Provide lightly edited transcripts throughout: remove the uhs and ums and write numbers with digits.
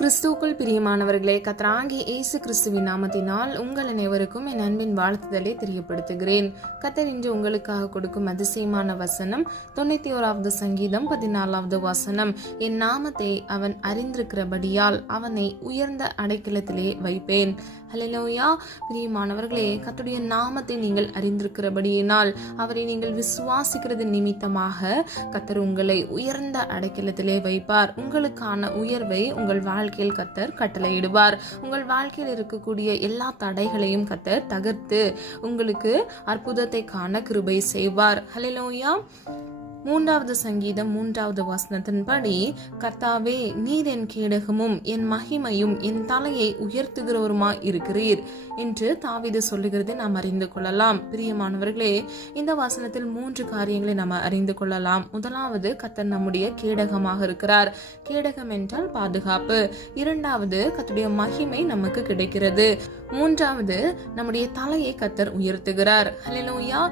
கிறிஸ்துவுக்குள் பிரியமானவர்களே, கர்த்தராகிய இயேசு கிறிஸ்துவின் நாமத்தினால் உங்கள் அனைவருக்கும் என் அன்பின் வாழ்த்துதலை தெரியப்படுத்துகிறேன். கர்த்தர் இன்று உங்களுக்காக கொடுக்கும் அதிசயமான வசனம் 91வது சங்கீதம் 14வது வசனம். என் நாமத்தை அவன் அறிந்திருக்கிறபடியால் அவனை உயர்ந்த அடைக்கலத்திலே வைப்பேன். ஹல்லேலூயா. பிரியமானவர்களே, கர்த்தருடைய நாமத்தை நீங்கள் அறிந்திருக்கிறபடியினால் அவரை நீங்கள் விசுவாசிக்கிறது நிமித்தமாக கர்த்தர் உங்களை உயர்ந்த அடைக்கலத்திலே வைப்பார். உங்களுக்கான உயர்வை உங்கள் வாழ்க்கையில் கர்த்தர் கட்டளையிடுவார். உங்கள் வாழ்க்கையில் இருக்கக்கூடிய எல்லா தடைகளையும் கர்த்தர் தகர்த்து உங்களுக்கு அற்புதத்தை காண கிருபை செய்வார். ஹல்லேலூயா. 3வது சங்கீதம் 3வது வசனத்தின்படி, கர்த்தாவே, நீர் என் கேடகமும் என் மகிமையும் என் தலையை உயர்த்துகிறவருமாய் இருக்கிறீர் என்று தாவீது சொல்லுகிறது நாம் அறிந்து கொள்ளலாம். பிரியமானவர்களே, இந்த வசனத்தில் 3 காரியங்களை நாம் அறிந்து கொள்ளலாம். முதலாவது, கர்த்தர் நம்முடைய கேடகமாக இருக்கிறார். கேடகம் என்றால் பாதுகாப்பு. 2வது, கர்த்தருடைய மகிமை நமக்கு கிடைக்கிறது. 3வது, நம்முடைய தலையை கர்த்தர் உயர்த்துகிறார். ஹல்லேலூயா.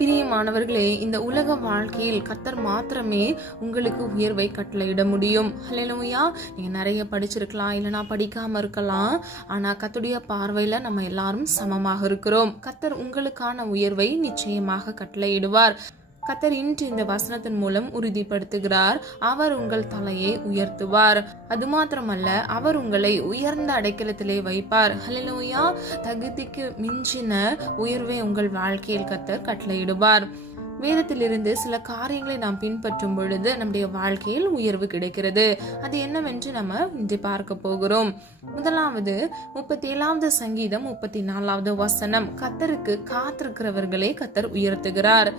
பிரியமானவர்களே, இந்த உலக வாழ்க்கையில் கர்த்தர் மாத்திரமே உங்களுக்கு உயர்வை கட்டளையிட முடியும். ஹல்லேலூயா. நீங்க நிறைய படிச்சிருக்கலாம், இல்லைனா படிக்காம இருக்கலாம். ஆனா கர்த்தருடைய பார்வையில நம்ம எல்லாரும் சமமாக இருக்கிறோம். கர்த்தர் உங்களுக்கான உயர்வை நிச்சயமாக கட்டளையிடுவார். கர்த்தர் இன்று இந்த வசனத்தின் மூலம் உறுதிப்படுத்துகிறார். அவர் உங்கள் தலையை உயர்த்துவார். அது மாத்திரமல்ல, அவர் உங்களை உயர்ந்த அடைக்கலத்திலே வைப்பார். ஹல்லேலூயா. தகுதிக்கு மிஞ்சின உயர்வை உங்கள் வாழ்க்கையில் கர்த்தர் கட்டளையிடுவார். வேதத்திலிருந்து சில காரியங்களை நாம் பின்பற்றும் பொழுது நம்முடைய வாழ்க்கையில் உயர்வு கிடைக்கிறது. அது என்னவென்று நம்ம இன்று பார்க்க போகிறோம். முதலாவது 37வது சங்கீதம் 34வது வசனம். கர்த்தருக்கு காத்திருக்கிறவர்களை கர்த்தர் உயர்த்துகிறார்.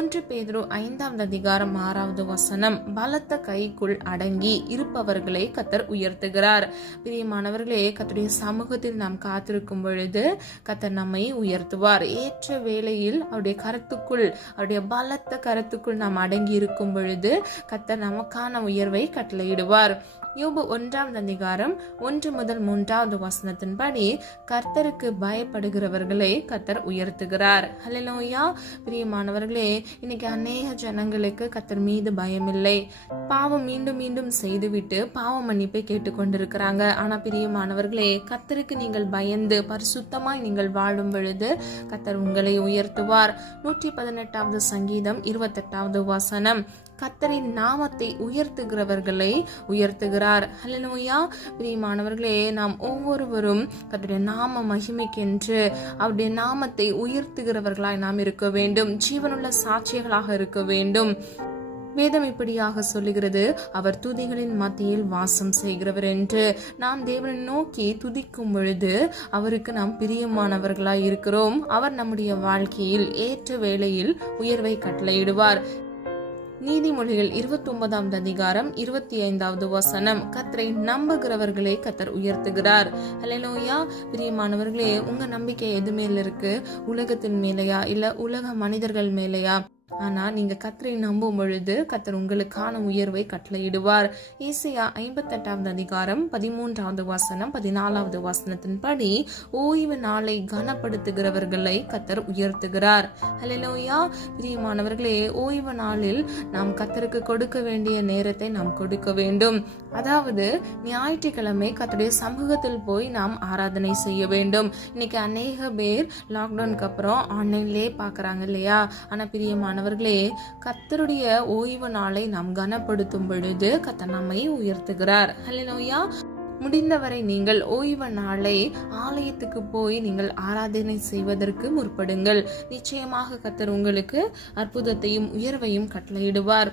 1 பேதுரு 5வது அதிகாரம் 6வது வசனம். பலத்த கைக்குள் அடங்கி இருப்பவர்களை கர்த்தர் உயர்த்துகிறார். பிரியமானவர்களே, கர்த்தருடைய சமூகத்தில் நாம் காத்திருக்கும் பொழுது கர்த்தர் நம்மை உயர்த்துவார். ஏற்ற வேளையில் அவருடைய கருத்துக்குள், அவருடைய பலத்த கருத்துக்குள் நாம் அடங்கி இருக்கும் பொழுது கர்த்தர் நமக்கான உயர்வை கட்டளையிடுவார். யோபு 1வது அதிகாரம் 1 முதல் 3வது வசனத்தின்படி, கர்த்தருக்கு பயப்படுகிறவர்களை கர்த்தர் உயர்த்துகிறார். ஹல்லேலூயா. பிரியமானவர்களே, இன்னைக்கு அநேக ஜனங்களுக்கு கர்த்தர் மீது பயம் இல்லை. பாவம் மீண்டும் மீண்டும் செய்துவிட்டு பாவ மன்னிப்பை கேட்டுக்கொண்டிருக்கிறாங்க. ஆனா பிரியமானவர்களே, கர்த்தருக்கு நீங்கள் பயந்து பரிசுத்தமாய் நீங்கள் வாழும் பொழுது கர்த்தர் உங்களை உயர்த்துவார். 118வது சங்கீதம் 28வது வசனம். கர்த்தரின் நாமத்தை உயர்த்துகிறவர்களை உயர்த்துகிறார். ஹல்லேலூயா. பிரியமானவர்களே, நாம் ஒவ்வொருவரும் கர்த்தருடைய நாம மகிமைக்கென்று அவருடைய நாமத்தை உயர்த்துகிறவர்களாய் நாம் இருக்க வேண்டும். ஜீவனுள்ள சாட்சிகளாக இருக்க வேண்டும். வேதம் இப்படியாக சொல்லுகிறது, அவர் துதிகளின் மத்தியில் வாசம் செய்கிறவர் என்று. நாம் தேவனை நோக்கி துதிக்கும் பொழுது அவருக்கு நாம் பிரியமானவர்களாய் இருக்கிறோம். அவர் நம்முடைய வாழ்க்கையில் ஏற்ற வேளையில் உயர்வை கட்டளையிடுவார். நீதிமொழிகள் 29வது அதிகாரம் 25வது வசனம். கர்த்தரை நம்புகிறவர்களை கர்த்தர் உயர்த்துகிறார். ஹல்லேலூயா. பிரியமானவர்களே, உங்க நம்பிக்கை எது மேல இருக்கு? உலகத்தின் மேலையா, இல்ல உலக மனிதர்கள் மேலையா? ஆனா நீங்க கர்த்தரை நம்பும் பொழுது கர்த்தர் உங்களுக்கான உயர்வை கட்டளையிடுவார். ஏசாயா 58வது அதிகாரம் 13வது வசனம் 14வது வசனத்தின்படி, ஓய்வு நாளை கனப்படுத்துகிறவர்களை கர்த்தர் உயர்த்துகிறார். ஹல்லேலூயா. பிரியமானவர்களே, ஓய்வு நாளில் நாம் கர்த்தருக்கு கொடுக்க வேண்டிய நேரத்தை நாம் கொடுக்க வேண்டும். அதாவது ஞாயிற்றுக்கிழமை கர்த்தருடைய சமூகத்தில் போய் நாம் ஆராதனை செய்ய வேண்டும். இன்னைக்கு அநேக பேர் லாக்டவுனுக்கு அப்புறம் ஆன்லைன்லயே பாக்குறாங்க இல்லையா? ஆனா பிரியமானவர்களே, கர்த்தருடைய ஓய்வு நாளை நாம் கனப்படுத்தும் பொழுது கர்த்தர் நம்மை உயர்த்துகிறார். ஹல்லேலூயா. முடிந்தவரை நீங்கள் ஓய்வு நாளை ஆலயத்துக்கு போய் நீங்கள் ஆராதனை செய்வதற்கு முற்படுங்கள். நிச்சயமாக கர்த்தர் உங்களுக்கு அற்புதத்தையும் உயர்வையும் கட்டளையிடுவார்.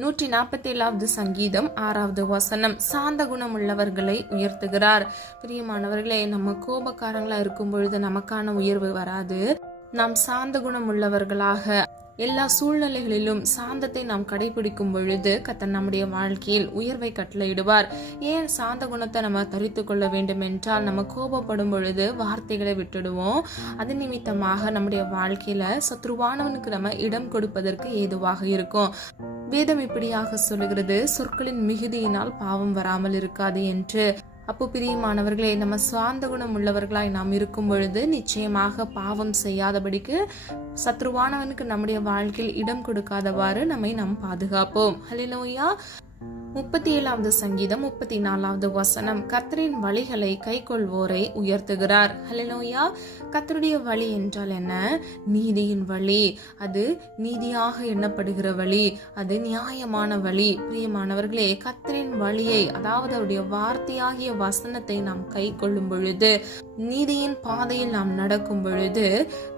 147வது சங்கீதம் 6வது வசனம். சாந்த குணம் உள்ளவர்களை உயர்த்துகிறார். பிரியமானவர்களே, நம்ம கோபக்காரங்களா இருக்கும் பொழுது நமக்கான உயர்வு வராது. நாம் சாந்த குணம் உள்ளவர்களாக எல்லா சூழ்நிலைகளிலும் சாந்தத்தை நாம் கடைபிடிக்கும் பொழுது கர்த்தர் நம்முடைய வாழ்க்கையில் உயர்வை கட்டளையிடுவார். ஏன் சாந்த குணத்தை நம்ம தரித்து கொள்ள வேண்டும் என்றால், நம்ம கோபப்படும் பொழுது வார்த்தைகளை விட்டுடுவோம். அது நிமித்தமாக நம்முடைய வாழ்க்கையில சத்ருவானவனுக்கு நம்ம இடம் கொடுப்பதற்கு ஏதுவாக இருக்கும். வேதம் இப்படியாக சொல்லுகிறது, சொற்களின் மிகுதியினால் பாவம் வராமல் இருக்காது என்று. அப்போ பிரியமானவர்களே, நம்ம சாந்த குணம் உள்ளவர்களாய் நாம் இருக்கும் பொழுது நிச்சயமாக பாவம் செய்யாதபடிக்கு சத்ருவானவனுக்கு நம்முடைய வாழ்க்கையில் இடம் கொடுக்காதவாறு நம்மை நாம் பாதுகாப்போம். ஹல்லேலூயா. 37வது சங்கீதம் 34வது வசனம், கர்த்தரின் வழிகளை கைக்கொள்வோரை உயர்த்துகிறார். ஹல்லேலூயா. கர்த்தருடைய வழி என்றால் என்ன? நீதியின் வழி. அது நீதியாக எண்ணப்படுகிற வழி, அது நியாயமான வழி. பிரியமானவர்களே, கர்த்தரின் வழியை, அதாவது அவருடைய வார்த்தையாகிய வசனத்தை நாம் கைக்கொள்ளும் பொழுது, நீதியின் பாதையில் நாம் நடக்கும் பொழுது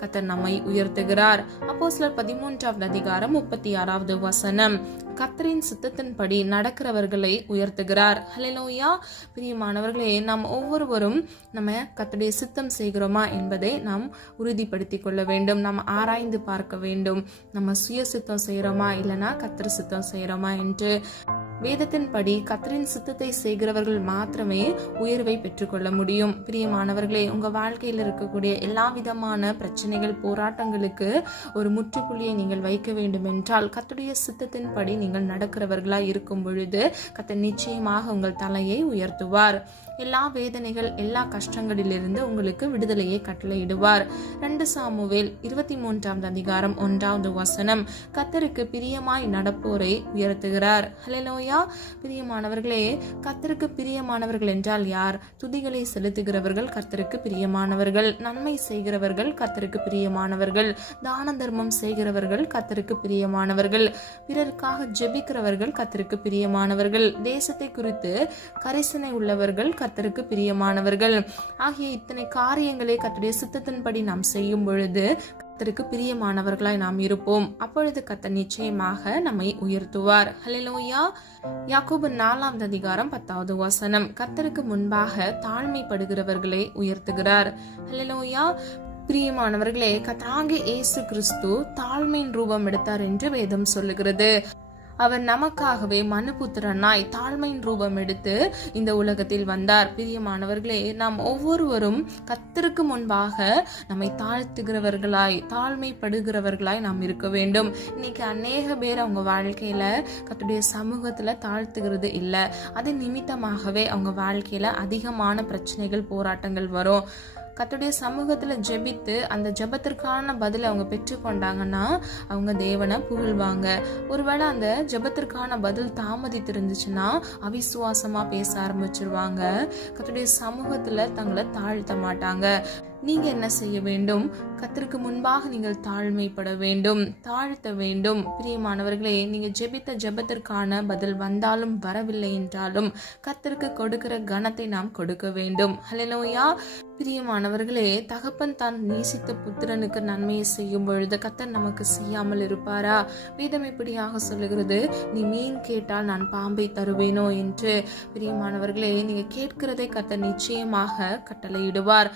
கர்த்தர் நம்மை உயர்த்துகிறார். அப்போஸ்தலர் 13வது அதிகாரம் 36வது வசனம், கர்த்தரின் சித்தத்தின்படி நடக்கிறவர்களை உயர்த்துகிறார். ஹல்லேலூயா. பிரியமானவர்களே, நாம் ஒவ்வொருவரும் நம்ம கர்த்தருடைய சித்தம் செய்கிறோமா என்பதை நாம் உறுதிப்படுத்திக் கொள்ள வேண்டும். நாம் ஆராய்ந்து பார்க்க வேண்டும். நம்ம சுய சித்தம் செய்கிறோமா இல்லைனா கர்த்தர் சித்தம் செய்கிறோமா என்று. வேதத்தின்படி கர்த்தரின் சித்தத்தை செய்கிறவர்கள் மாத்திரமே உயர்வை பெற்றுக்கொள்ள முடியும். பிரியமானவர்களே, உங்க வாழ்க்கையில் இருக்கக்கூடிய எல்லா விதமான பிரச்சனைகள், போராட்டங்களுக்கு ஒரு முற்றுப்புள்ளியை நீங்கள் வைக்க வேண்டும் என்றால் கர்த்தருடைய சித்தத்தின்படி நீங்கள் நடக்கிறவர்களாய் இருக்கும் பொழுது கர்த்தர் நிச்சயமாக உங்கள் தலையை உயர்த்துவார். எல்லா வேதனைகள், எல்லா கஷ்டங்களிலிருந்து உங்களுக்கு விடுதலையை கட்டளையிடுவார். 2 சாமுவேல் 23வது அதிகாரம் 1வது வசனம், கர்த்தருக்கு பிரியமாய் நடப்போரை உயர்த்துகிறார். ஹல்லேலூயா. பிரியமானவர்களே, கர்த்தருக்கு பிரியமானவர்கள் என்றால் யார்? துதிகளை செலுத்துகிறவர்கள் கர்த்தருக்கு பிரியமானவர்கள், நன்மை செய்கிறவர்கள் கர்த்தருக்கு பிரியமானவர்கள், தான தர்மம் செய்கிறவர்கள் கர்த்தருக்கு பிரியமானவர்கள், பிறருக்காக ஜெபிக்கிறவர்கள் கர்த்தருக்கு பிரியமானவர்கள், தேசத்தை குறித்து கரிசனை உள்ளவர்கள் கர்த்தருக்கு பிரியமானவர்கள் ஆகிய இத்தனை காரியங்களை கர்த்தருடைய சித்தத்தின்படி நாம் செய்யும் பொழுது கர்த்தருக்கு பிரியமானவர்களாய் நாம் இருப்போம். அப்பொழுது கர்த்தர் நிச்சயமாக நம்மை உயர்த்துவார். ஹல்லேலூயா. யாக்கோபு 4வது அதிகாரம் 10வது வசனம், கர்த்தருக்கு முன்பாக தாழ்மைப்படுகிறவர்களை உயர்த்துகிறார். ஹல்லேலூயா. பிரியமானவர்களே, கர்த்தராகிய இயேசு கிறிஸ்து தாழ்மையின் ரூபம் எடுத்தார் என்று வேதம் சொல்லுகிறது. அவர் நமக்காகவே மனுபுத்திரனாய் தாழ்மையின் ரூபம் எடுத்து இந்த உலகத்தில் வந்தார். பிரியமானவர்களே, நாம் ஒவ்வொருவரும் கர்த்தருக்கு முன்பாக நம்மை தாழ்த்துகிறவர்களாய், தாழ்மைப்படுகிறவர்களாய் நாம் இருக்க வேண்டும். இன்னைக்கு அநேக பேர் அவங்க வாழ்க்கையில கர்த்தருடைய சமூகத்துல தாழ்த்துகிறது இல்லை. அது நிமித்தமாகவே அவங்க வாழ்க்கையில அதிகமான பிரச்சனைகள், போராட்டங்கள் வரும். கர்த்தருடைய சமூகத்துல ஜெபித்து அந்த ஜெபத்திற்கான பதிலை அவங்க பெற்றுக்கொண்டாங்கன்னா அவங்க தேவனை புகழ்வாங்க. ஒருவேளை அந்த ஜெபத்திற்கான பதில் தாமதித்து இருந்துச்சுன்னா அவிசுவாசமா பேச ஆரம்பிச்சிருவாங்க. கர்த்தருடைய சமூகத்துல தங்களை தாழ்த்த மாட்டாங்க. நீங்க என்ன செய்ய வேண்டும்? கர்த்தருக்கு முன்பாக நீங்கள் தாழ்மைப்பட வேண்டும், தாழ்த்த வேண்டும். பிரியமானவர்களே, நீங்க ஜெபித்த ஜெபத்திற்கான பதில் வந்தாலும் வரவில்லை என்றாலும் கர்த்தருக்கு கொடுக்கிற கனத்தை நாம் கொடுக்க வேண்டும். ஹல்லேலூயா. பிரியமானவர்களே, தகப்பன் தான் நேசித்த புத்திரனுக்கு நன்மையை செய்யும் பொழுது கர்த்தர் நமக்கு செய்யாமல் இருப்பாரா? வேதம் இப்படியாக சொல்லுகிறது, நீ மீன் கேட்டால் நான் பாம்பை தருவேனோ என்று. பிரியமானவர்களே, நீங்க கேட்கிறதை கர்த்தர் நிச்சயமாக கட்டளையிடுவார்.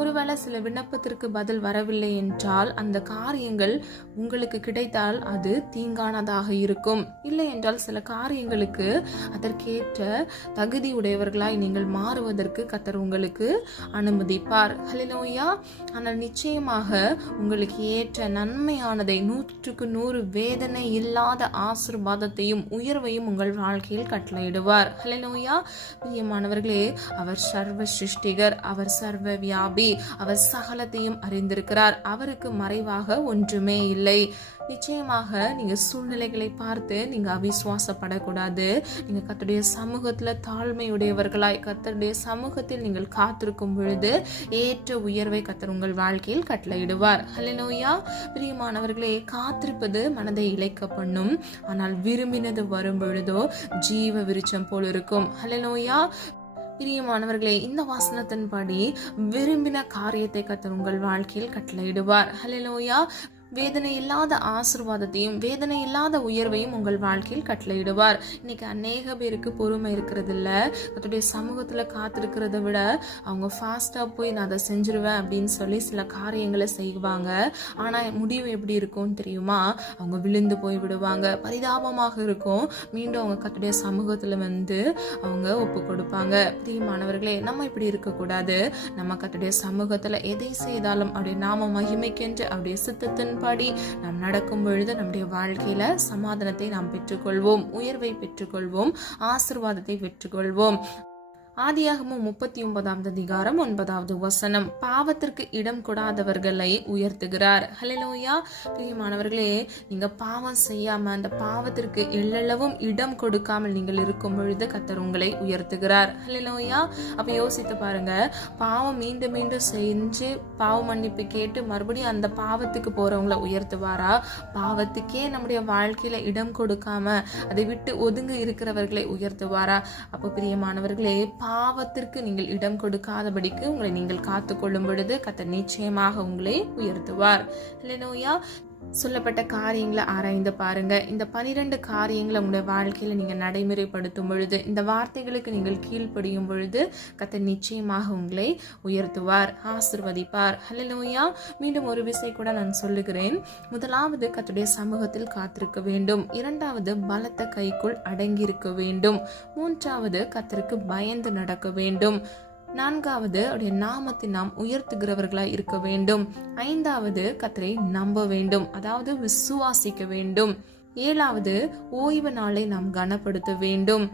ஒருவேளை சில விண்ணப்பத்திற்கு பதில் வரவில்லை என்றால் அந்த காரியங்கள் உங்களுக்கு கிடைத்தால் அது தீங்கானதாக இருக்கும். இல்லை என்றால் சில காரியங்களுக்கு அதற்கேற்ற தகுதி உடையவர்களாய் நீங்கள் மாறுவதற்கு கர்த்தர் உங்களுக்கு அனுமதிப்பார். ஹல்லேலூயா. ஆனால் நிச்சயமாக உங்களுக்கு ஏற்ற நன்மையானதை, 100க்கு 100 வேதனை இல்லாத ஆசீர்வாதத்தையும் உயர்வையும் உங்கள் வாழ்க்கையில் கட்டளையிடுவார். ஹல்லேலூயா. பிரியமானவர்களே, அவர் சர்வ சிருஷ்டிகர், அவர் சர்வ வியாபி, அவர் சகலத்தையும் அறிந்திருக்கிறார். அவருக்கு மறைவாக ஒன்றுமே இல்லை. நிச்சயமாக நீங்க சூழ்நிலைகளை பார்த்து நீங்க அவிசுவாசப்படக்கூடாது. நீங்க கர்த்தருடைய சமூகத்துல தாழ்மையுடையவர்களாய் கர்த்தருடைய சமூகத்தில் நீங்கள் காத்திருக்கும் பொழுது ஏற்ற உயர்வை கர்த்தர் உங்கள் வாழ்க்கையில் கட்டளையிடுவார். ஹல்லேலூயா. பிரியமானவர்களே, காத்திருப்பது மனதை இளைக்க பண்ணும், ஆனால் விரும்பினது வரும் பொழுதோ ஜீவ விருட்சம் போல் இருக்கும். ஹல்லேலூயா. பிரியமானவர்களே, இந்த வசனத்தின்படி விரும்பின காரியத்தை கர்த்தர் உங்கள் வாழ்க்கையில் கட்டளையிடுவார். ஹல்லேலூயா. வேதனை இல்லாத ஆசீர்வாதத்தையும் வேதனை இல்லாத உயர்வையும் உங்கள் வாழ்க்கையில் கட்டளையிடுவார். இன்னைக்கு அநேக பேருக்கு பொறுமை இருக்கிறது இல்ல. அதோடைய சமூகத்துல காத்திருக்கிறத விட அவங்க ஃபாஸ்டா போய் நான் அதை செஞ்சிருவேன் அப்படின்னு சொல்லி சில காரியங்களை செய்வாங்க. ஆனா முடிவு எப்படி இருக்கும்னு தெரியுமா? அவங்க விழுந்து போய் விடுவாங்க. பரிதாபமாக இருக்கும். மீண்டும் அவங்க கர்த்தருடைய சமூகத்துல வந்து அவங்க ஒப்பு கொடுப்பாங்க. பிரியமானவர்களே, நம்ம இப்படி இருக்கக்கூடாது. நம்ம கர்த்தருடைய சமூகத்துல எதை செய்தாலும் அப்படியே நாம மகிமைக்கென்று அப்படியே சித்தத்தின் படி நாம் நடக்கும் பொழுது நம்முடைய வாழ்க்கையில சமாதானத்தை நாம் பெற்றுக்கொள்வோம், உயர்வை பெற்றுக்கொள்வோம், ஆசீர்வாதத்தை பெற்றுக்கொள்வோம். ஆதியாகமம் 39 அதிகாரம் 9 வசனம். பாவத்திற்கு இடம் கொடாதவர்களை உயர்த்துகிறார். ஹல்லேலூயா. பிரியமானவர்களே, நீங்க பாவம் செய்யாம அந்த பாவத்திற்கு எள்ளளவும் இடம் கொடுக்காமல் நீங்கள் இருக்கும் பொழுது கர்த்தர் உங்களை உயர்த்துகிறார். ஹல்லேலூயா. அப்ப யோசித்து பாருங்க, பாவம் மீண்டும் மீண்டும் செஞ்சு பாவ மன்னிப்பு கேட்டு மறுபடியும் அந்த பாவத்துக்கு போறவங்களை உயர்த்துவாரா? பாவத்துக்கே நம்முடைய வாழ்க்கையில இடம் கொடுக்காம அதை விட்டு ஒதுங்கி இருக்கிறவர்களை உயர்த்துவாரா? அப்ப பிரியமானவர்களே, பாவத்திற்கு நீங்கள் இடம் கொடுக்காதபடிக்கு உங்களை நீங்கள் காத்துக்கொள்ளும் பொழுது கர்த்தர் நிச்சயமாக உங்களை உயர்த்துவார். ஹல்லேலூயா. சொல்லப்பட்ட காரியங்களை ஆராய்ந்து பாருங்க. இந்த 12 காரியங்களை உங்களுடைய வாழ்க்கையில நீங்க நடைமுறைப்படுத்தும் பொழுது, இந்த வார்த்தைகளுக்கு நீங்கள் கீழ்ப்படியும் பொழுது கர்த்தர் நிச்சயமாக உங்களை உயர்த்துவார், ஆசீர்வதிப்பார். ஹல்லேலூயா. மீண்டும் ஒரு விஷயம் கூட நான் சொல்லுகிறேன். முதலாவது, கர்த்தருடைய சமூகத்தில் காத்திருக்க வேண்டும். இரண்டாவது, பலத்த கைக்குள் அடங்கியிருக்க வேண்டும். மூன்றாவது, கர்த்தருக்கு பயந்து நடக்க வேண்டும். நான்காவது, அவருடைய நாமத்தை நாம் உயர்த்துகிறவர்களாய் இருக்க வேண்டும். ஐந்தாவது, கர்த்தரை நம்ப வேண்டும், அதாவது விசுவாசிக்க வேண்டும். ஏழாவது, ஓய்வு நாளை நாம் கனப்படுத்த வேண்டும்.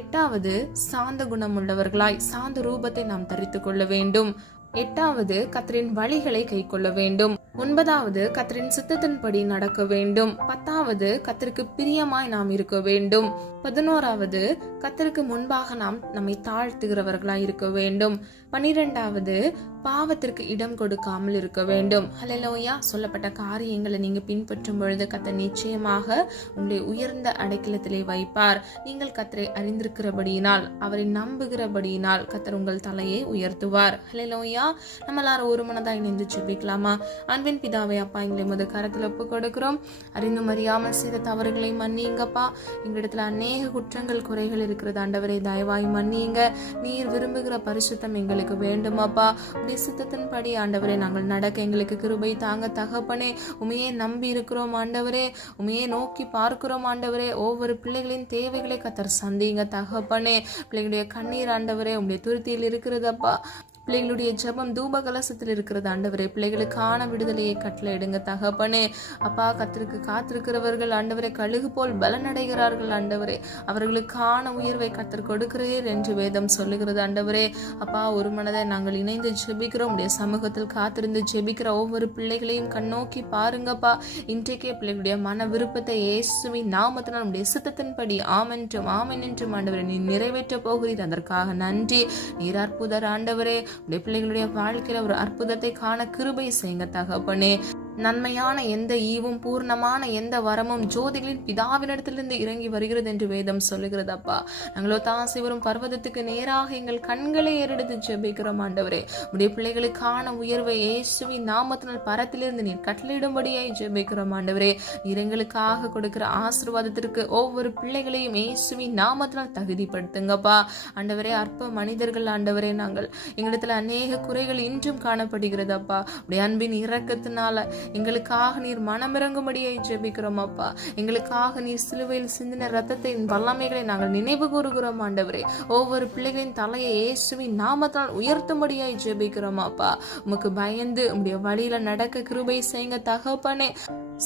எட்டாவது, சாந்த குணம் உள்ளவர்களாய் சாந்த ரூபத்தை நாம் தரித்து கொள்ள வேண்டும். எட்டாவது, கர்த்தரின் வழிகளை கை கொள்ள வேண்டும். ஒன்பதாவது, கர்த்தரின் சித்தத்தின்படி நடக்க வேண்டும். பத்தாவது, கர்த்தருக்கு பிரியமாய் நாம் இருக்க வேண்டும். 11வது, கர்த்தருக்கு முன்பாக நாம் நம்மை தாழ்த்துகிறவர்களாய் இருக்க வேண்டும். 12வது, பாவத்திற்கு இடம் கொடுக்காமல் இருக்க வேண்டும். ஹல்லேலூயா. சொல்லப்பட்ட காரியங்களை நீங்க பின்பற்றும் பொழுது கர்த்தர் நிச்சயமாக உங்களை உயர்ந்த அடைக்கலத்திலே வைப்பார். நீங்கள் கர்த்தரை அறிந்திருக்கிறபடியினால், அவரை நம்புகிறபடியினால் கர்த்தர் உங்கள் தலையை உயர்த்துவார். ஹல்லேலூயா. நம்ம எல்லாரும் ஒரு மனதாய் இணைந்து ஜெபிக்கலாமா? அன்பின் பிதாவே, அப்பா, எங்களை முத கரத்தில் ஒப்பு கொடுக்கிறோம். அறிந்தும் அறியாமல் செய்த தவறுகளை மன்னிங்கப்பா. எங்களிடத்துல அநேக குற்றங்கள் குறைகள் இருக்கிறது ஆண்டவரே, தயவாய் மன்னிங்க. நீர் விரும்புகிற பரிசுத்தம் எங்களுக்கு வேண்டுமாப்பா. சித்தத்தின்படி ஆண்டவரே நாங்கள் நடக்க எங்களுக்கு கிருபை தாங்க தகப்பனே. உமையே நம்பி இருக்கிறோம் ஆண்டவரே, உமையே நோக்கி பார்க்கிறோம் ஆண்டவரே. ஒவ்வொரு பிள்ளைகளின் தேவைகளை கர்த்தர் சந்திங்க தகப்பனே. பிள்ளைகளுடைய கண்ணீர் ஆண்டவரே உங்களுடைய துருத்தியில் இருக்கிறதப்பா. பிள்ளைகளுடைய ஜெபம் தூப கலசத்தில் இருக்கிறது ஆண்டவரே. பிள்ளைகளுக்கான விடுதலையை கட்டளையிடுங்க தகப்பனே. அப்பா, கர்த்தருக்கு காத்திருக்கிறவர்கள் ஆண்டவரே கழுகு போல் பலனடைகிறார்கள் ஆண்டவரே. அவர்களுக்கான உயர்வை கர்த்தர் கொடுக்கிறீர் என்று வேதம் சொல்லுகிறது ஆண்டவரே. அப்பா, ஒரு மனதை நாங்கள் இணைந்து ஜெபிக்கிறோம். உடைய சமூகத்தில் காத்திருந்து ஜெபிக்கிற ஒவ்வொரு பிள்ளைகளையும் கண்ணோக்கி பாருங்கப்பா. இன்றைக்கே பிள்ளைகளுடைய மன விருப்பத்தை இயேசுவின் நாமத்தினால் உடைய சித்தத்தின்படி ஆமென்றும் ஆமென் என்றும் ஆண்டவரே நீ நிறைவேற்ற போகிறீர். அதற்காக நன்றி. நீர் அற்புதர் ஆண்டவரே. உடைய பிள்ளைகளுடைய வாழ்க்கையில ஒரு அற்புதத்தை காண கிருபை செய்யுங்க தகப்பனே. நன்மையான எந்த ஈவும் பூர்ணமான எந்த வரமும் ஜோதிகளின் பிதாவினிடத்திலிருந்து இறங்கி வருகிறது என்று வேதம் சொல்லுகிறது அப்பா. நாங்களோ தாசி வரும் பர்வதத்துக்கு நேராக எங்கள் கண்களை ஏறெடுத்து ஜெபிக்கிறோம் ஆண்டவரே. உடைய பிள்ளைகளுக்கான உயர்வை இயேசுவின் நாமத்தினால் பரத்திலிருந்து நீர் கட்டளையிடும்படியாய் ஜெபிக்கிறோம் ஆண்டவரே. நீர் எங்களுக்காக கொடுக்கிற ஆசீர்வாதத்திற்கு ஒவ்வொரு பிள்ளைகளையும் இயேசுவின் நாமத்தினால் தகுதிப்படுத்துங்கப்பா ஆண்டவரே. அற்ப மனிதர்கள் ஆண்டவரே, நாங்கள் எங்களிடத்துல அநேக குறைகள் இன்றும் காணப்படுகிறது அப்பா. உடைய அன்பின் இரக்கத்தினால எங்களுக்காக நீர் மனமிறங்கும்படியை ஜெபிக்கிறோம் அப்பா. எங்களுக்காக நீர் சிலுவையில் சிந்தின ரத்தத்தின் வல்லமைகளை நாங்கள் நினைவு கூறுகிறோம் ஆண்டவரே. ஒவ்வொரு பிள்ளைகளின் தலையை இயேசுவின் நாமத்தால் உயர்த்தும்படியாய் ஜெபிக்கிறோம் அப்பா. உமக்கு பயந்து உம்முடைய வழியில நடக்க கிருபை செய்யுங்க தகப்பனே.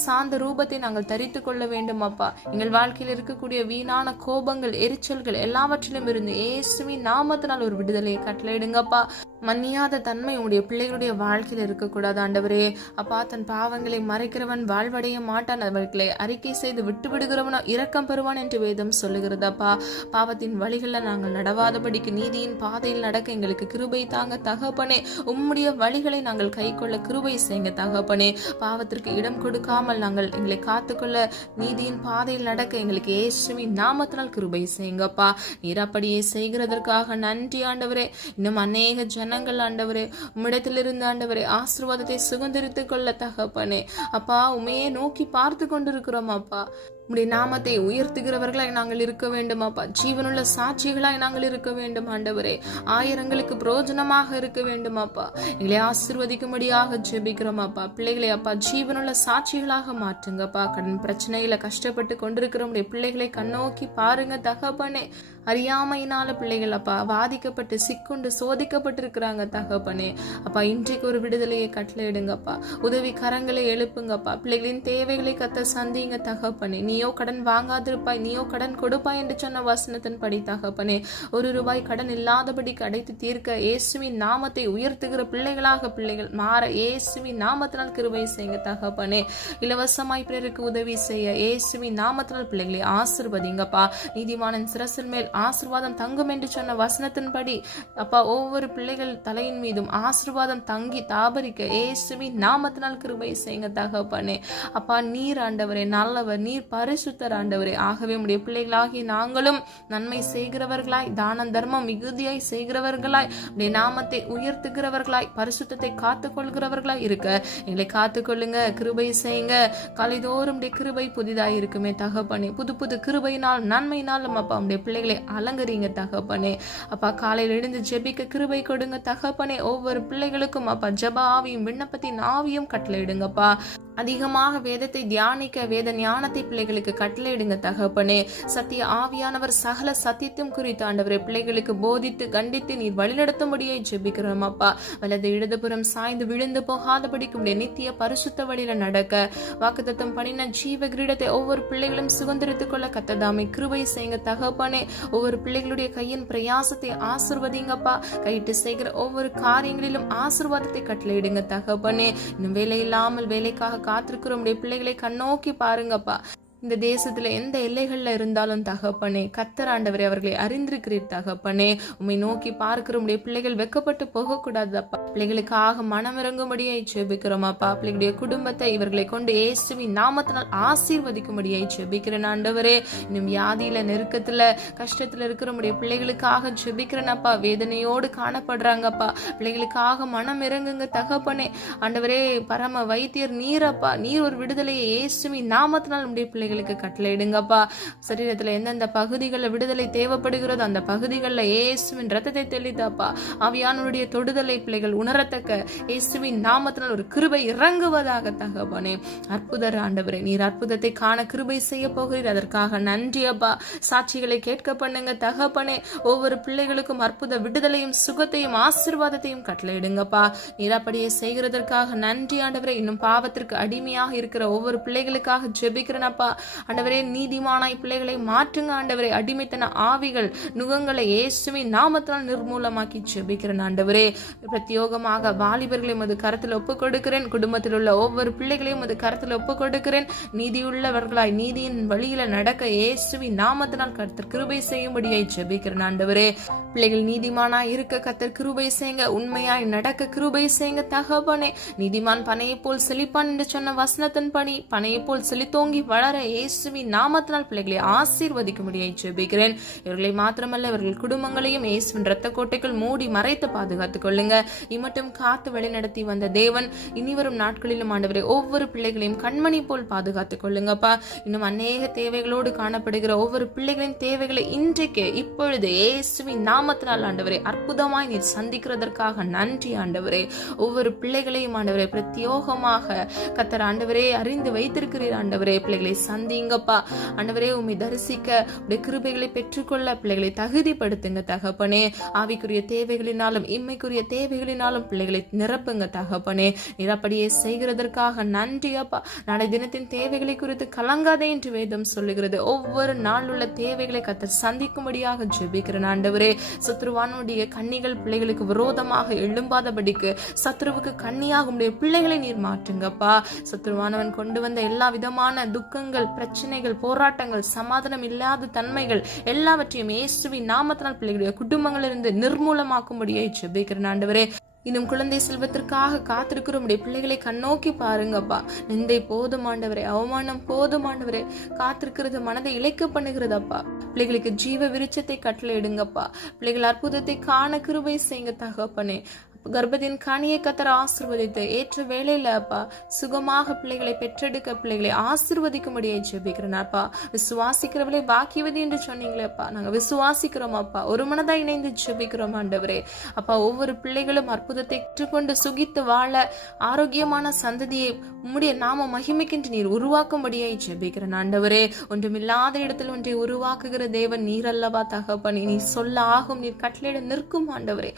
சாந்த ரூபத்தை நாங்கள் தரித்து கொள்ள வேண்டும் அப்பா. எங்கள் வாழ்க்கையில் இருக்கக்கூடிய வீணான கோபங்கள், எரிச்சல்கள் எல்லாவற்றிலும் இருந்து இயேசுவின் நாமத்தினால் ஒரு விடுதலையை கட்டளையிடுங்கப்பா. மன்னியாத தன்மை உங்களுடைய பிள்ளைகளுடைய வாழ்க்கையில் இருக்கக்கூடாது ஆண்டவரே. அப்பா, தன் பாவங்களை மறைக்கிறவன் வாழ்வடைய மாட்டான், அவர்களை அறிக்கை செய்து விட்டு விடுகிறவனோ இரக்கம் பெறுவான் என்று வேதம் சொல்லுகிறது அப்பா. பாவத்தின் வழிகளில் நாங்கள் நடவாதபடிக்கு நீதியின் பாதையில் நடக்க எங்களுக்கு கிருபை தாங்க தகப்பனே. உம்முடைய வழிகளை நாங்கள் கை கொள்ள கிருபை செய்யுங்க தகப்பனே. பாவத்திற்கு இடம் கொடுக்காமல் நாங்கள் எங்களை காத்துக்கொள்ள நீதியின் பாதையில் நடக்க எங்களுக்கு இயேசுவின் நாமத்தினால் கிருபை செய்யுங்கப்பா. நீர் அப்படியே செய்கிறதற்காக நன்றி ஆண்டவரே. இன்னும் அநேக ஜனங்கள் ஆண்டவரே உம்மிடத்திலிருந்து ஆண்டவரே ஆசீர்வாதத்தை சுதந்திரித்துக் கொள்ள தகப்பனே. அப்பா, உமையே நோக்கி பார்த்து கொண்டிருக்கிறோம் அப்பா. உம்முடைய நாமத்தை உயர்த்துகிறவர்களாய் நாங்கள் இருக்க வேண்டும் அப்பா. ஜீவனுள்ள சாட்சிகளாய் நாங்கள் இருக்க வேண்டும் ஆண்டவரே. ஆயிரங்களுக்கு பிரயோஜனமாக இருக்க வேண்டும் அப்பா. எங்களை ஆசீர்வதிக்கும்படியாக ஜெபிக்கிறோம் அப்பா. பிள்ளைகளை அப்பா ஜீவனுள்ள சாட்சிகளாக மாற்றுங்கப்பா. கடன் பிரச்சனையில கஷ்டப்பட்டு கொண்டிருக்கிற உடைய பிள்ளைகளை கண்ணோக்கி பாருங்க தகப்பனே. அறியாமையினால பிள்ளைகள் அப்பா வாதிக்கப்பட்டு சிக்குண்டு சோதிக்கப்பட்டிருக்கிறாங்க தகப்பனே. அப்பா இன்றைக்கு ஒரு விடுதலையை கட்டளையிடுங்கப்பா. உதவி கரங்களை எழுப்புங்கப்பா. பிள்ளைகளின் தேவைகளை கத்த சந்திங்க தகப்பனே. நீயோ கடன் வாங்காதிருப்பாய், நீயோ கடன் கொடுப்பாய் என்று சொன்ன வசனத்தின் படி தகப்பனே, ₹1 கடன் இல்லாதபடிக்கு அடைத்து தீர்க்க இயேசுவின் நாமத்தை உயர்த்துகிற பிள்ளைகளாக பிள்ளைகள் மாற இயேசுவின் நாமத்தினால் கிருபை செய்யுங்க தகப்பனே. இலவசமாய் பிறருக்கு உதவி செய்ய இயேசுவின் நாமத்தினால் பிள்ளைகளை ஆசீர்வதிங்கப்பா. நீதிமானின் சிரசின் மேல் ஆசீர்வாதம் தங்கும் என்று சொன்ன வசனத்தின்படி அப்பா ஒவ்வொரு பிள்ளைகள் தலையின் மீதும் ஆசீர்வாதம் தங்கி தாபரிக்க இயேசுவின் நாமத்தினால் கிருபை செய்யுங்க தகப்பனே. அப்பா நீர் ஆண்டவரே நல்லவர், நீர் பரிசுத்தர் ஆண்டவரே. ஆகவே உடைய பிள்ளைகளாகி நாங்களும் நன்மை செய்கிறவர்களாய், தான தர்மம் மிகுதியாய் செய்கிறவர்களாய், உடைய நாமத்தை உயர்த்துகிறவர்களாய், பரிசுத்தத்தை காத்துக் கொள்கிறவர்களாய் இருக்க எங்களை காத்துக்கொள்ளுங்க, கிருபை செய்யுங்க. காலைதோறும் உடைய கிருபை புதிதாய் இருக்குமே தகப்பனே. புது புது கிருபையினால் நன்மையினாலும் அப்பா உடைய பிள்ளைகளை அலங்கரிங்க தகப்பனே. அப்பா காலையில் எழுந்து ஜெபிக்க கிருபை கொடுங்க தகப்பனே. ஒவ்வொரு பிள்ளைகளுக்கும் அப்பா ஜெப ஆவியும் விண்ணப்பத்தின் ஆவியும் கட்டளையிடுங்கப்பா. அதிகமாக வேதத்தை தியானிக்க வேத ஞானத்தை பிள்ளைகளுக்கு கட்டளையிடுங்க தகப்பனே. சத்திய ஆவியானவர் சகல சத்தியத்தையும் குறித்து ஆண்டவரே பிள்ளைகளுக்கு போதித்து கண்டித்து நீர் வழிநடத்தும்படியை ஜெபிக்கிறோம் அப்பா. வலது இடதுபுறம் சாய்ந்து விழுந்து போகாதபடிக்கும் நித்திய பரிசுத்த வழியில நடக்க வாக்குத்தத்தம் பண்ணின ஜீவ கிரீடத்தை ஒவ்வொரு பிள்ளைகளும் சுதந்திரித்துக் கொள்ள கத்ததாமை கிருபை செய்யுங்க தகப்பனே. ஒவ்வொரு பிள்ளைகளுடைய கையின் பிரயாசத்தை ஆசிர்வதிங்கப்பா. கையிட்டு செய்கிற ஒவ்வொரு காரியங்களிலும் ஆசீர்வாதத்தை கட்டளையிடுங்க தகப்பனே. இன்னும் வேலை இல்லாமல் வேலைக்காக காத்திருக்கிற உடைய பிள்ளைகளை கண்ணோக்கி பாருங்கப்பா. இந்த தேசத்துல எந்த எல்லைகள்ல இருந்தாலும் தகப்பனே கர்த்தர் ஆண்டவரே அவர்களை அறிந்திருக்கிறீர் தகப்பனே. உம்மை நோக்கி பார்க்கிற உடைய பிள்ளைகள் வெக்கப்பட்டு போகக்கூடாது அப்பா. பிள்ளைகளுக்காக மனம் இறங்கும்படியாய் ஜெபிக்கிறோம் அப்பா. பிள்ளைகளுடைய குடும்பத்தை இவர்களை கொண்டு இயேசுவின் நாமத்தினால் ஆசீர்வதிக்கும்படியாய் ஜெபிக்கிறேன் ஆண்டவரே. இன்னும் வியாதியில நெருக்கத்துல கஷ்டத்துல இருக்கிற உடைய பிள்ளைகளுக்காக ஜெபிக்கிறேன் அப்பா. வேதனையோடு காணப்படுறாங்கப்பா. பிள்ளைகளுக்காக மனம் இறங்குங்க தகப்பனே. ஆண்டவரே பரம வைத்தியர் நீரப்பா. நீர் ஒரு விடுதலையை இயேசுவின் நாமத்தினால் உடைய பிள்ளைகளுக்கு கட்டளையிடுங்கப்பா. சரீரத்துல எந்தெந்த பகுதிகளில் விடுதலை தேவைப்படுகிறதோ அந்த பகுதிகளில் இயேசுவின் ரத்தத்தை தெளித்தாப்பா. ஆவியானவருடைய தொடுதலை பிள்ளைகள் உணரத்தக்க இயேசுவின் நாமத்தினால் ஒரு கிருபை இறங்குவதாக தகப்பனே. அற்புதர் ஆண்டவரே நீர் அற்புதத்தை காண கிருபை செய்ய போகிறீர். அதற்காக நன்றி அப்பா. சாட்சிகளை கேட்க பண்ணுங்க தகப்பனே. ஒவ்வொரு பிள்ளைகளுக்கும் அற்புத விடுதலையும் சுகத்தையும் ஆசீர்வாதத்தையும் கட்டளையிடுங்கப்பா. நீர் அப்படியே செய்கிறதற்காக நன்றி ஆண்டவரே. இன்னும் பாவத்திற்கு அடிமையாக இருக்கிற ஒவ்வொரு பிள்ளைகளுக்காக ஜெபிக்கிறேனப்பா. ஆண்டவரே நீதிமானாய் பிள்ளைகளை மாற்றுங்க ஆண்டவரே. அடிமைத்தன ஆவிகள் நுகங்களை இயேசுவின் நாமத்தினால் நிர்மூலமாக்கி ஜெபிக்கிறேன் ஆண்டவரே. பிரத்யோகமாக வாலிபர்களை உமது கரத்தில் ஒப்புக் கொடுக்கிறேன். குடும்பத்தில் உள்ள ஒவ்வொரு பிள்ளைகளையும் உமது கரத்தில் ஒப்புக் கொடுக்கிறேன். நீதியுள்ளவர்களாய் நீதியின் வழியில நடக்க இயேசுவின் நாமத்தினால் கர்த்தர் கிருபை செய்யும்படியாய் ஜெபிக்கிறேன் ஆண்டவரே. பிள்ளைகள் நீதிமானாய் இருக்க கர்த்தர் கிருபை செய்யுங்க. உண்மையாய் நடக்க கிருபை செய்யுங்க தகப்பனே. நீதிமான் பனையை போல் செழிப்பான் என்று சொன்ன வசனத்தின் படி பனையை போல் செழித்தோங்கி வளர இயேசுவின் நாமத்தினால் பிள்ளைகளை ஆசீர்வதிக்கும்படியாய் ஜெபிக்கிறேன். இவர்களை மாத்திரமல்ல இவர்கள் குடும்பங்களையும் இயேசுவின் இரத்த கோட்டைக்குள் மூடி மறைத்து பாதுகாத்துக் கொள்ளுங்க. இம்மட்டும் காத்து வழிநடத்தி வந்த தேவன் இனிவரும் நாட்களிலும் ஆண்டவரே ஒவ்வொரு பிள்ளைகளையும் கண்மணி போல் பாதுகாத்துக் கொள்ளுங்கப்பா. இன்னும் அநேக தேவைகளோடு காணப்படுகிற ஒவ்வொரு பிள்ளைகளின் தேவைகளை இன்றைக்கு இப்பொழுது இயேசுவின் நாமத்தினால் ஆண்டவரே அற்புதமாய் நீர் சந்திக்கிறதற்காக நன்றி ஆண்டவரே. ஒவ்வொரு பிள்ளைகளையும் ஆண்டவரே பிரத்யோகமாக கர்த்தர் ஆண்டவரே அறிந்து வைத்திருக்கிறீர் ஆண்டவரே. பிள்ளைகளை சந்திங்கப்பா ஆண்டவரே. உம்மை தரிசிக்க உடைய கிருபைகளை பெற்றுக்கொள்ள பிள்ளைகளை தகுதிப்படுத்துங்க தகப்பனே. ஆவிக்குரிய தேவைகளினாலும் இம்மைக்குரிய தேவைகளினாலும் பிள்ளைகளை நிரப்புங்க தகப்பனே. நிரப்படியே செய்கிறதற்காக நன்றி அப்பா. நாளை தினத்தின் தேவைகளை குறித்து கலங்காதே என்று வேதம் சொல்லுகிறது. ஒவ்வொரு நாள் உள்ள தேவைகளை கர்த்தர் சந்திக்கும்படியாக ஜெபிக்கிறேன் ஆண்டவரே. சத்ருவானுடைய கண்ணிகள் பிள்ளைகளுக்கு விரோதமாக எழும்பாதபடிக்கு சத்ருவுக்கு கண்ணியாக உடைய பிள்ளைகளை நீர் மாற்றுங்கப்பா. சத்ருவானவன் கொண்டு வந்த எல்லா விதமான துக்கங்கள் பிரச்சனைகள் போராட்டங்கள் சமாதானம் இல்லாத தன்மைகள் எல்லாவற்றையும் இயேசுவின் நாமத்தினால் பிள்ளைகளுடைய குடும்பங்களிலிருந்து நிர்மூலமாக்கும்படியாய் ஜெபிக்கிறேன் ஆண்டவரே. இன்னும் குழந்தை செல்வத்திற்காக காத்திருக்கிற உடைய பிள்ளைகளை கண்ணோக்கி பாருங்கப்பா. நிந்தை போதுமாண்டவரே, அவமானம் போதுமாண்டவரே. காத்திருக்கிறது மனதை இழைக்க பண்ணுகிறதப்பா. பிள்ளைகளுக்கு ஜீவ விருட்சத்தை கட்டளை எடுங்கப்பா. பிள்ளைகள் அற்புதத்தை காண கிருபை செய்யுங்க தகப்பனே. கர்ப்பத்தின் கனியை கத்தர் ஆசீர்வதித்து ஏற்ற வேளையில அப்பா சுகமாக பிள்ளைகளை பெற்றெடுக்க பிள்ளைகளை ஆசீர்வதிக்கும்படியாய் ஜெபிக்கிறேன் அப்பா. விசுவாசிக்கிறவளை பாக்கியவதி என்று சொன்னீங்களே அப்பா, நாங்க விசுவாசிக்கிறோம் அப்பா. ஒரு மனதா இணைந்து ஜெபிக்கிறோம் ஆண்டவரே. அப்பா, ஒவ்வொரு பிள்ளைகளும் அற்புதத்தை கற்றுக்கொண்டு சுகித்து வாழ ஆரோக்கியமான சந்ததியை உம்முடைய நாம மகிமைக்கென்று நீர் உருவாக்கும்படியாய் ஜெபிக்கிறேன் ஆண்டவரே. ஒன்றுமில்லாத இடத்தில் ஒன்றை உருவாக்குகிற தேவன் நீர் அல்லவா தகப்பனே. நீ சொல்ல ஆகும், நீர் கட்டளையிட நிற்கும் ஆண்டவரே.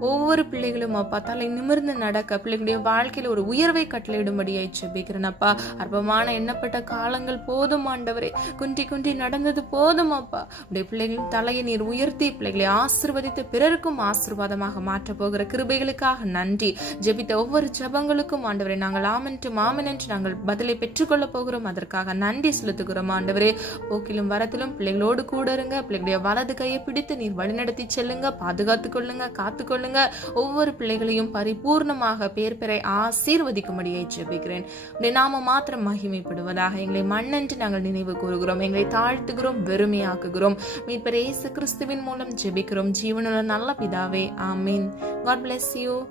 ஒவ்வொரு பிள்ளைகளும் அப்பா தலை நிமிர்ந்து நடக்க பிள்ளைகளுடைய வாழ்க்கையில ஒரு உயர்வை கட்டளையிடும்படியாய் ஜெபிக்கிறேன் அப்பா. அற்பமான எண்ணப்பட்ட காலங்கள் போதும் ஆண்டவரே. குன்றி குன்றி நடந்தது போதும் அப்பா. உடைய பிள்ளைகளின் தலையை நீர் உயர்த்தி பிள்ளைகளை ஆசீர்வதித்து பிறருக்கும் ஆசீர்வாதமாக மாற்ற போகிற கிருபைகளுக்காக நன்றி. ஜெபித்த ஒவ்வொரு ஜெபங்களுக்கும் ஆண்டவரே நாங்கள் ஆமென் என்று நாங்கள் பதிலை பெற்றுக்கொள்ள போகிறோம். அதற்காக நன்றி செலுத்துகிறோம் ஆண்டவரே. போக்கிலும் வரத்திலும் பிள்ளைகளோடு கூட இருங்க. பிள்ளைகளுடைய வலது கையை பிடித்து நீர் வழிநடத்தி செல்லுங்க. பாதுகாத்துக் கொள்ளுங்க, காத்துக்கொள்ளுங்க. ஒவ்வொரு பிள்ளைகளையும் பரிபூர்ணமாக பேர் பெற ஆசீர்வதிக்கும்படியை ஜெபிக்கிறேன். உடைய நாம மாத்திரம் மகிமைப்படுவதாக. எங்களை மண்ணென்று நாங்கள் நினைவு கூறுகிறோம். எங்களை தாழ்த்துகிறோம், வெறுமையாக்குகிறோம். மீட்பர் இயேசு கிறிஸ்துவின் மூலம் ஜெபிக்கிறோம் ஜீவனுள்ள நல்ல பிதாவே, ஆமீன். God bless you.